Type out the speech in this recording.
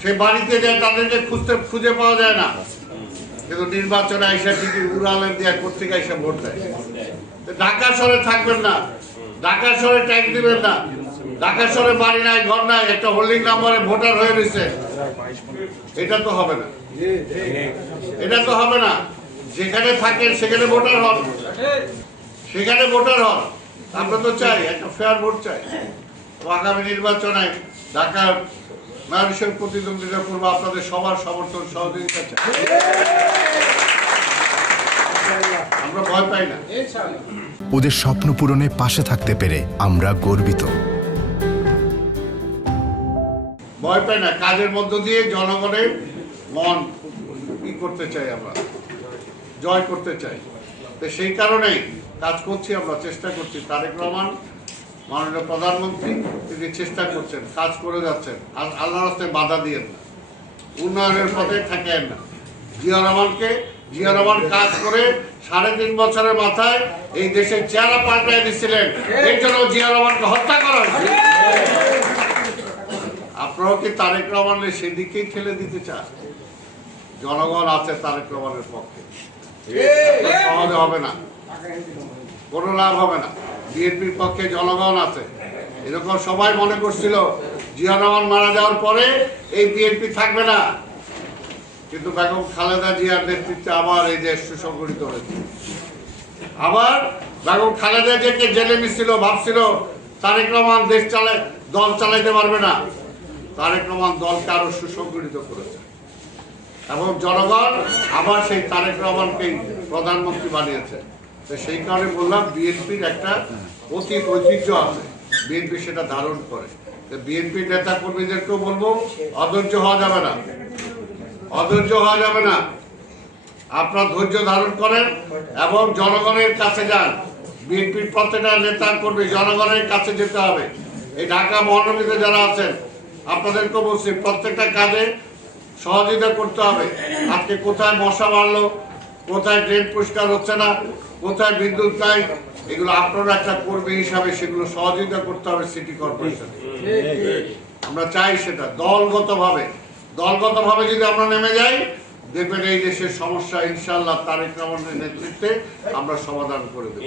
সে বাড়িতে যায় তাদেরকে খুঁজে পাওয়া যায় না, কিন্তু নির্বাচনে আইসা টিকিট উড়ালেন দিয়ে পত্রিকা এসে ভোট দেয়। ঢাকা শহরে থাকবেন না, ঢাকা শহরে ট্যাক্স দিবেন না, ঢাকা শহরে বাড়ি নাই ঘর নাই, একটা হোল্ডিং নাম্বারে ভোটার হয়ে রয়েছে, এটা তো হবে না, এটা তো হবে না। যেখানে থাকেন সেখানে ভোটার হন, সেখানে ভোটার হন। আমরা তো চাই একটা ফেয়ার ভোট চাই। আগামী নির্বাচনে ঢাকার মেয়র হিসেবে প্রতিদ্বন্দ্বিতা করবো, আপনাদের সবার সমর্থন সহযোগিতা চাই। আমরা ভয় পাই না। ওদের স্বপ্ন পূরণে পাশে থাকতে পেরে আমরা গর্বিত। ভয় পাই না, কাজের মধ্য দিয়ে জনগণের মন করতে চাই, আমরা জয় করতে চাই। তো সেই কারণেই কাজ করছি, আমরা চেষ্টা করছি। তারেক রহমান মাননীয় প্রধানমন্ত্রী তিনি চেষ্টা করছেন, কাজ করে যাচ্ছেন। আল্লাহর রাস্তায় বাধা দিয়েন না, উন্নয়নের পথে থাকেন না। জিয়া রহমান কাজ করে 3.5 বছরের মাথায় এই দেশের চেহারা পাল্টায় দিচ্ছিলেন, এর জন্য জিয়া রহমানকে হত্যা করা হয়েছে। আপনারাও কি তারেক রহমানের সেদিকেই ঠেলে দিতে চান? জনগণ আছে তারেক রহমানের পক্ষে, সহজে হবে না, কোনো লাভ হবে না। বিএনপির পক্ষে জনগণ আছে। এরকম সবাই মনে করছিল জিয়া রহমান মারা যাওয়ার পরে এই বিএনপি থাকবে না, কিন্তু বেগম খালেদা জিয়ার নেতৃত্বে আবার এই দেশ সুসংগঠিত হয়েছে। আবার বেগম খালেদা জিয়াকে জেলে নিচ্ছিল, ভাবছিল তারেক রহমান দল চালাইতে পারবে না। তারেক রহমান দলকে আরো সুসংগঠিত করেছে এবং জনগণ আবার সেই তারেক রহমানকেই প্রধানমন্ত্রী বানিয়েছে। তো সেই কারণে বললাম বিএনপির একটা অতীত ঐতিহ্য আছে, বিএনপি সেটা ধারণ করে। বিএনপির নেতা কর্মীদেরকেও বলবো অধৈর্য হওয়া যাবে না, অধৈর্য হওয়া যাবে না। আপনার ধৈর্য ধারণ করেন এবং জনগণের কাছে যান। বিএনপির প্রত্যেকটা নেতা কর্মী জনগণের কাছে যেতে হবে। এই ঢাকা মহানগরীতে যারা আছেন আপনাদেরকে বলছি প্রত্যেকটা কাজে সহযোগিতা করতে হবে। আজকে কোথায় মশা মারলো, কোথায় ড্রেন পরিষ্কার হচ্ছে না, কোথায় বিদ্যুৎ নাই, এগুলো আপনারা একটা কর্মী হিসাবে সেগুলো সহযোগিতা করতে হবে সিটি কর্পোরেশন। আমরা চাই সেটা দলগতভাবে যদি আমরা নেমে যাই, দেখবেন এই দেশের সমস্যা ইনশাআল্লাহ তারেক রহমানের নেতৃত্বে আমরা সমাধান করে দেব।